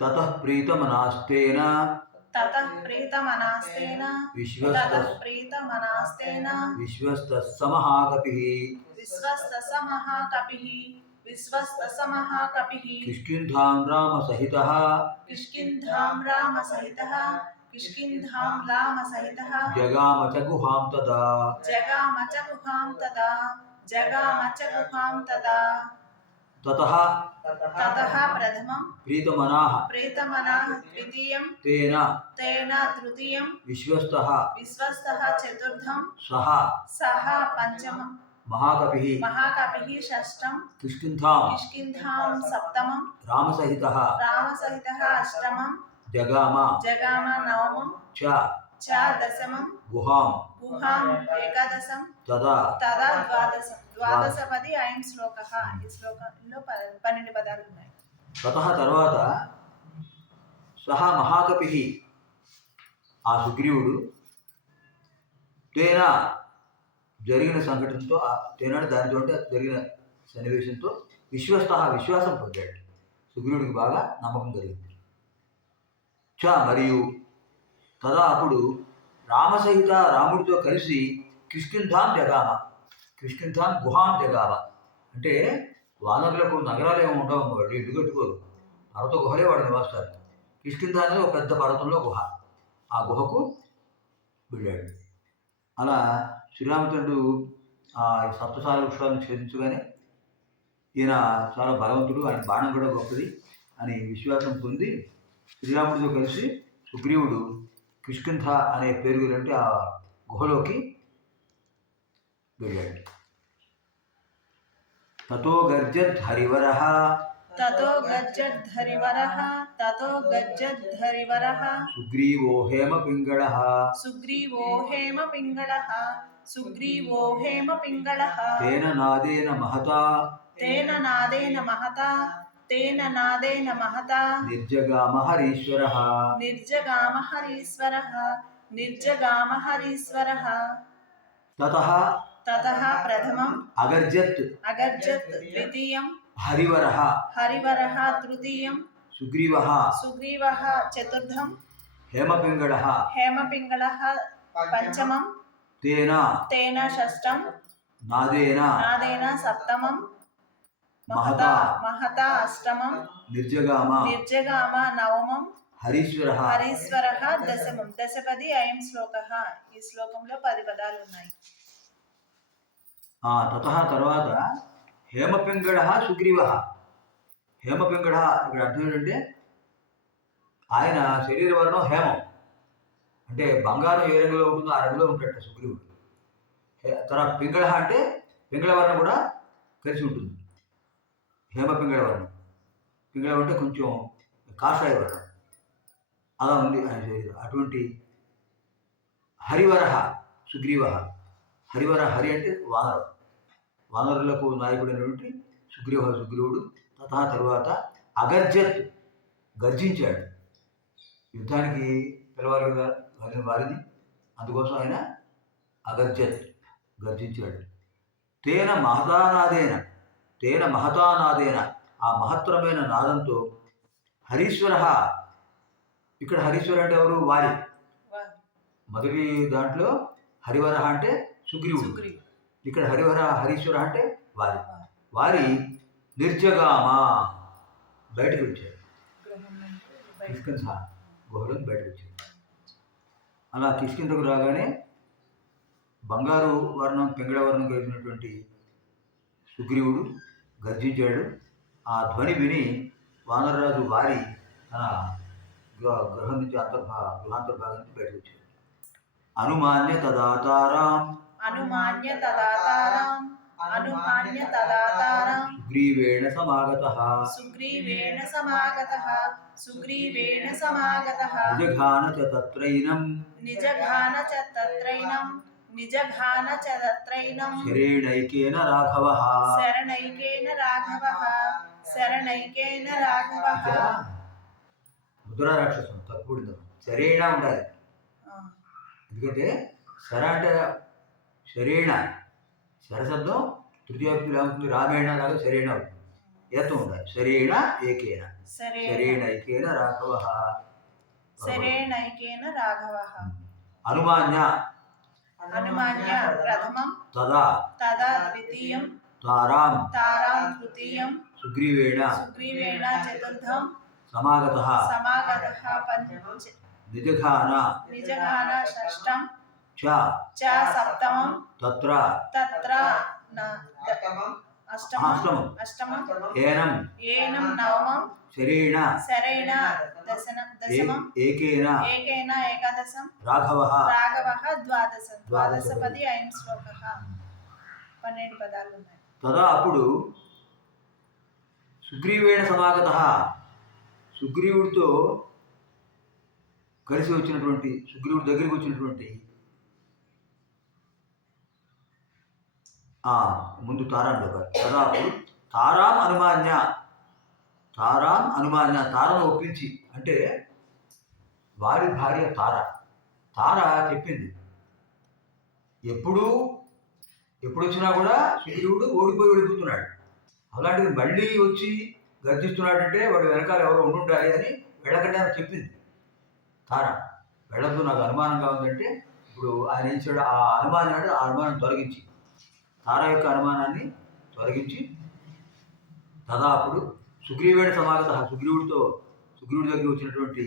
ततः प्रीतमनास्तेन विश्वस्तस्समः कपिः किष्किन्धां रामसहितः जगाम च गुहां तदा ततः प्रथमं प्रीतमनाः द्वितीयं तेन तृतीयं विश्वस्तः चतुर्थं सः पंचमं महाकपिः षष्ठं किष्किन्धां सप्तमं रामसहितः अष्टमं जगाम नवमं च दशमं गुहां एकादशं तदा द्वादशपदी अयं श्लोकः ఈ శ్లోకంలో 12 పదాలు ఉన్నాయి. తతః తర్వాత సహ మహాకపిః ఆ సుగ్రీవుడు తేన జరిగిన సంఘటనతో దానితో జరిగిన సన్నివేశంతో విశ్వాసం పొందాడు. సుగ్రీవుడికి బాగా నమ్మకం కలిగింది. మరియు తదా అప్పుడు రామసహిత రాముడితో కలిసి కిష్కింధాం గుహాం జగామ. అంటే వానరులకు నగరాలు ఏమి ఉండవు, వాళ్ళు ఇల్లు కట్టుకోరు, పర్వత గుహలే వాడు నివాసాలు. కిష్కింధ అనేది ఒక పెద్ద పర్వతంలో గుహ, ఆ గుహకు వెళ్ళాడు. అలా శ్రీరామచంద్రుడు ఆ సప్తసార వృక్షాలను ఛేదించగానే ఈయన చాలా బలవంతుడు, ఆయన బాణం కూడా గొప్పది అని విశ్వాసం పొంది శ్రీరాముడితో కలిసి సుగ్రీవుడు కిష్కింధ అనే పేరు అంటే ఆ గుహలోకి వెళ్ళాడు. తతో గర్జత్ హరివరః సుగ్రీవో హేమపింగళః తేన నాదేన మహతా నిర్జగామ హరీశ్వరః తతః ప్రథమం అగర్జత్ ద్వితీయం హరివరః తృతీయం సుగ్రీవః చతుర్థం హేమపింగళః పంచమం తేన షష్టం నాదేన సప్తమం మహతా అష్టమం నిర్జగామ నవమం హరీశ్వరః దశమం. దశపది అయం శ్లోకః. ఈ శ్లోకంలో 10 పదాలు ఉన్నాయి. తతః తర్వాత హేమపింగళః సుగ్రీవః. హేమపింగళ ఇక్కడ అర్థం ఏంటంటే ఆయన శరీర వర్ణం హేమం, అంటే బంగారం ఏ రంగులో ఉంటుందో ఆ రంగులో ఉంటాడట సుగ్రీవుడు. తర్వాత పింగళ అంటే పింగళ వర్ణం కూడా కలిసి ఉంటుంది. హేమపింగళ వర్ణం, పింగళం అంటే కొంచెం కాషాయ వర్ణం, అలా ఉంది ఆయన శరీరం. అటువంటి హరివరః సుగ్రీవః. హరి అంటే వానరులకు నాయకుడైనటువంటి సుగ్రీవుడు. తరువాత అగర్జత్ గర్జించాడు. యుద్ధానికి పిలవాలి కదా వారిని, అందుకోసం ఆయన అగర్జత్ గర్జించాడు. తేన మహతానాదేన ఆ మహత్తరమైన నాదంతో హరీశ్వర. ఇక్కడ హరీశ్వర అంటే ఎవరు? వారి. మొదటి దాంట్లో హరివర అంటే సుగ్రీవుడు, ఇక్కడ హరీశ్వర అంటే వారి నిర్జగామ బయటకు వచ్చారు. కిష్కింధ గుహలో బయటకు వచ్చారు. అలా కిష్కింధకు రాగానే బంగారు వర్ణం పింగళ వర్ణం కలిగినటువంటి సుగ్రీవుడు గర్జించాడు. ఆ ధ్వని విని వానరరాజు వారి తన గృహం నుంచి గృహాంతర్భాగం నుంచి బయటకు వచ్చాడు. అనుమాన్య తదాతారాం సుగ్రీవేణ సమాగతః నిజఘాన చ తత్రైనం శరేణైకేన రాఘవః ముద్రా రాక్షసం తప్పుడు శరేణ ఉండాలి. ఎందుకంటే శర అంటే శరేణ, శరశబ్దం తృతీయోక్తులు ఏమవుతుంది? రామేణ లాగా శరేణ అవుతుంది. యత్ ఉండాలి. శరేణ ఏకేన శరేణైకేన రాఘవ శరేణైకేన రాఘవః అనుమాన్య ప్రథమం తదా ద్వితీయం తారాం తృతీయం సుగ్రీవేణ చతుర్థం సమాగతః నిజఘాన షష్టం చ సప్తమం తత్ర అష్టమం ఏనం నవమం శరేణ దశమం ఏకేన ఏకాదశం రాఘవః ద్వాదశం ద్వాదశపది అయం శ్లోకః 12 పదాలు ఉన్నాయి. తదా అప్పుడు సుగ్రీవేణ సమాగతః సుగ్రీవుడితో కలిసి వచ్చినటువంటి సుగ్రీవుడి దగ్గరికి వచ్చినటువంటి ముందు తారాంలో తదా అప్పుడు తారాం అనుమాన్య తారను ఒప్పించి, అంటే వారి భార్య తార చెప్పింది ఎప్పుడు వచ్చినా కూడా సుగ్రీవుడు ఓడిపోతున్నాడు, అలాంటిది మళ్ళీ వచ్చి గర్జిస్తున్నాడంటే వాడు వెనకాల ఎవరో ఉండాలి అని వెళ్ళకండి అని చెప్పింది తార. వెళ్ళద్దు, నాకు అనుమానంగా ఉందంటే ఇప్పుడు ఆయన ఏం చేయడం, ఆ అనుమానం తొలగించి, తార యొక్క అనుమానాన్ని తొలగించి తదా అప్పుడు సుగ్రీవేణ సమాగత సుగ్రీవుడి దగ్గర వచ్చినటువంటి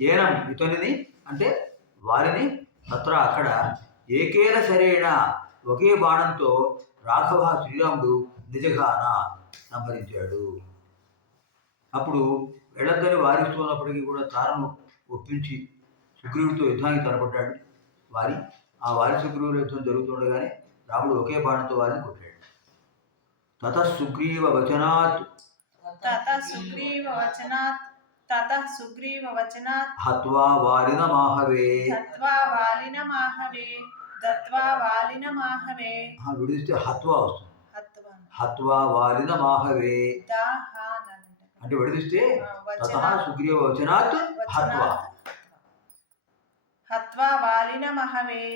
ఏనం ఇతనిని, అంటే వారిని తత్ర అక్కడ ఏకేన శరేణ ఒకే బాణంతో రాఘవ శ్రీరాముడు నిజగాన సంహరించాడు. అప్పుడు వెళ్ళద్దని వారిస్తున్నప్పటికీ కూడా తారను ఒప్పించి సుగ్రీవుడితో యుద్ధానికి తలపడ్డాడు. ఆ వారి సుగ్రీవుల యుద్ధం జరుగుతుండగానే రాముడు ఒకే బాణంతో వారిని కొట్టాడు. తతః సుగ్రీవ వచనాత్ హత్వా వాలిన మాహవే విడిస్తే హత్వా వస్తుంది. హత్వా వాలిన మాహవే అంటే విడిస్తే తతః సుగ్రీవ వచనాత్ హత్వా వాలిన మాహవే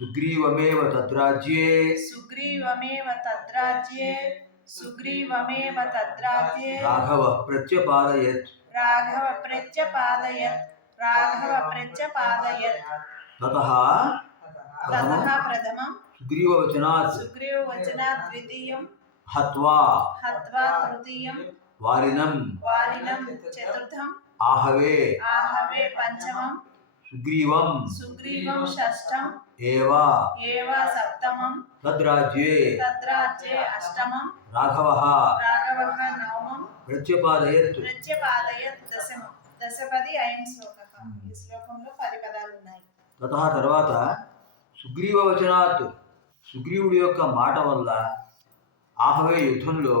సుగ్రీవమేవ తద్రాజ్యే రాఘవః ప్రత్యపాదయత్ తతః ప్రథమం సుగ్రీవవచనాత్ ద్వితీయం హత్వా తృతీయం వాలినం చతుర్థం ఆహవే పంచమం సుగ్రీవం షష్టం ఏవ సప్తమం తద్రాజ్యే అష్టమం రాఘవః నవమం ప్రత్యపాదయత్ దశమం దశపది అయం శ్లోకః. ఈ శ్లోకంలో 10 పదాలు ఉన్నాయి. తతః తర్వాత సుగ్రీవ వచనాత్ సుగ్రీవుడి యొక్క మాట వల్ల ఆహవే యుద్ధంలో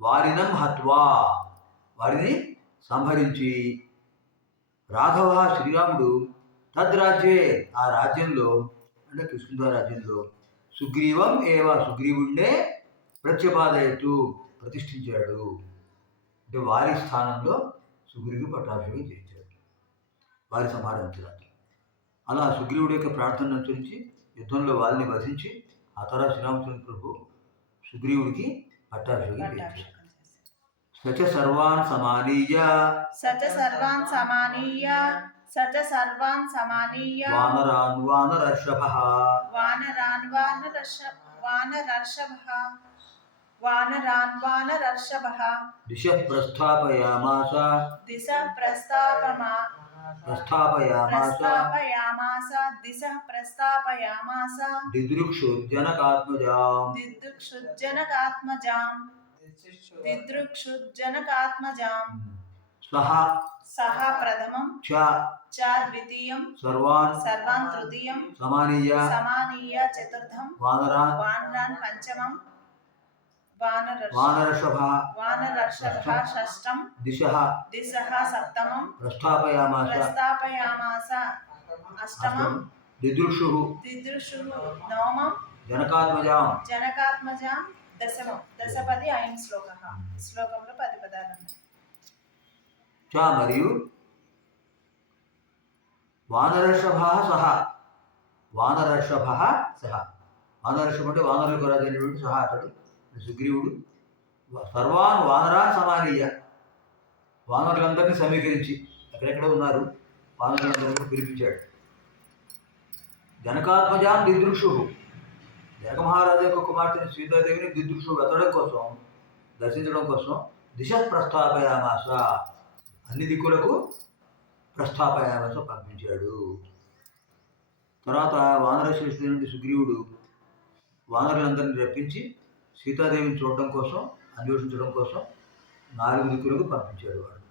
వారినం హత్వా వారిని సంహరించి రాఘవ శ్రీరాముడు తద్రాజ్యే ఆ రాజ్యంలో, అంటే కిష్కింధ రాజ్యంలో సుగ్రీవం సుగ్రీవుడినే ప్రత్యపాదయతు ప్రతిష్ఠించాడు. అంటే వారి స్థానంలో సుగ్రీవుడు పట్టాభిషేకం చేయించాడు, వారి సంహారించడానికి. అలా సుగ్రీవుడి యొక్క ప్రార్థనను అనుసరించి యుద్ధంలో వారిని వధించి ఆ తర్వాత శ్రీరామచంద్ర ప్రభు సుగ్రీవుడికి పట్టాభిషేకం చేయించాడు. సచ సర్వాన్ సమానీయ వానరాన్వానరర్షభః దిశః ప్రస్థాపయామాస दिदृक्षुज्जनकात्मजां सह प्रथमं च द्वितीयं सर्वान् तृतीयं समानीय चतुर्थं वानरान् पंचमं वानरर्षभः षष्ठं दिशः सप्तमं प्रस्थापयामास अष्टमं दिदृक्षुः नवमं जनकात्मजां దశమం దశపది అయం శ్లోకః. శ్లోకంలో 10 పదాలు ఉన్నాయి. చ మరియు వానరర్షభః సహ వానరశ్వం అంటే వానరులకు రాజైనటువంటి సహాయకుడు సుగ్రీవుడు సర్వాన్ వానరాన్ సమానీయ, వానరులందరినీ సమీకరించి ఎక్కడెక్కడ ఉన్నారు వానరులందరినీ పిలిపించాడు. జనకాత్మజాం దిదృక్షు, జనక మహారాజు యొక్క కుమార్తెని సీతాదేవిని దిదృక్షు వెతడం కోసం, దర్శించడం కోసం దిశ ప్రస్థాపయామాస, అన్ని దిక్కులకు ప్రస్థాపయామాస పంపించాడు. తర్వాత వానరశ్రేష్ఠుడైన సుగ్రీవుడు వానరులందరినీ రప్పించి సీతాదేవిని చూడడం కోసం, అన్వేషించడం కోసం 4 దిక్కులకు పంపించాడు వాడు.